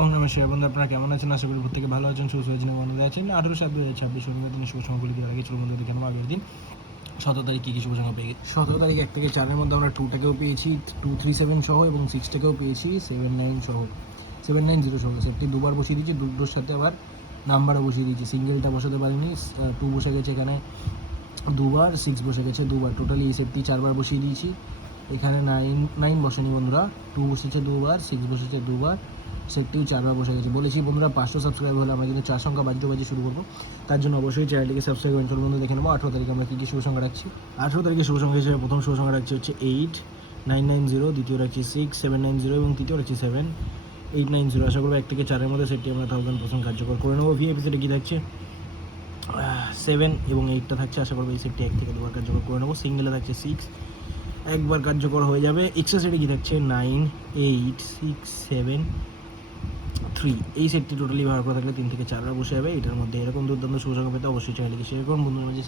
ওম নমঃ শিবায়। বন্ধু আপনারা কেমন আছেন? আশা করি প্রত্যেকে ভালো আছেন, সুস্থ আছেন এবং আনন্দে আছেন। 18/7/2026 শনিবার দিন শুভ সংখ্যাগুলি দেওয়ার আগে চলুন বন্ধু দেখে নেবো আগের দিন 17 তারিখ কী কী শুভ সংখ্যা পেয়ে গেছি। 17 তারিখ 1 থেকে 4-এর মধ্যে আমরা 2টাকেও পেয়েছি, 237 সহ এবং 6টাকেও পেয়েছি 79 সহ, 790 সহ। সেটটি দুবার বসিয়ে দিয়েছি, দুটোর সাথে আবার নাম্বারও বসিয়ে দিয়েছি। সিঙ্গেলটা বসাতে পারিনি, 2 বসে গেছে এখানে দুবার, 6 বসে গেছে দুবার। টোটালি এই সেটটি 4বার বসিয়ে দিয়েছি। এখানে 9 বসেনি বন্ধুরা, 2 বসেছে দুবার, 6 বসেছে দুবার, সেটটিও 4বার বসে গেছে। বলেছি বন্ধুরা 500 সাবস্ক্রাইব হলে আমরা কিন্তু 4 সংখ্যা বাজি শুরু করবো। তার জন্য অবশ্যই চ্যানেলটিকে সাবস্ক্রাইব করেন। চলুন বন্ধু দেখে নেবো 18 তারিখে আমরা কী কী শুভ সংখ্যা রাখছি। 18 তারিখে শুভ সংখ্যা হিসেবে প্রথম শুভ সংখ্যা রাখছি হচ্ছে 8, 990, দ্বিতীয় রাখছি 6, 790 এবং তৃতীয় রাখছি 7, 890। আশা করবো 1 থেকে 4-এর মধ্যে সেটটি আমরা 1000% কার্যকর করে নেবো। ভিআইপি সেটে কী থাকছে 7 এবং 8টা থাকছে। আশা করবো এই সেটটি 1 থেকে 2বার কার্যকর করে নেবো। সিঙ্গেলে থাকছে 6, একবার কার্যকর হয়ে যাবে। এক্সট্রা সেটে কী থাকছে 9, 8, 6, 7, 3। এই সেটটি টোটালি ব্যবহার করে থাকলে 3 থেকে 4বার বসে যাবে। এটার মধ্যে এরকম দুর্দান্ত শুভ সংখ্যা পেতে অবশ্যই চ্যানেলটিকে শেয়ার করুন বন্ধুদের মাঝে।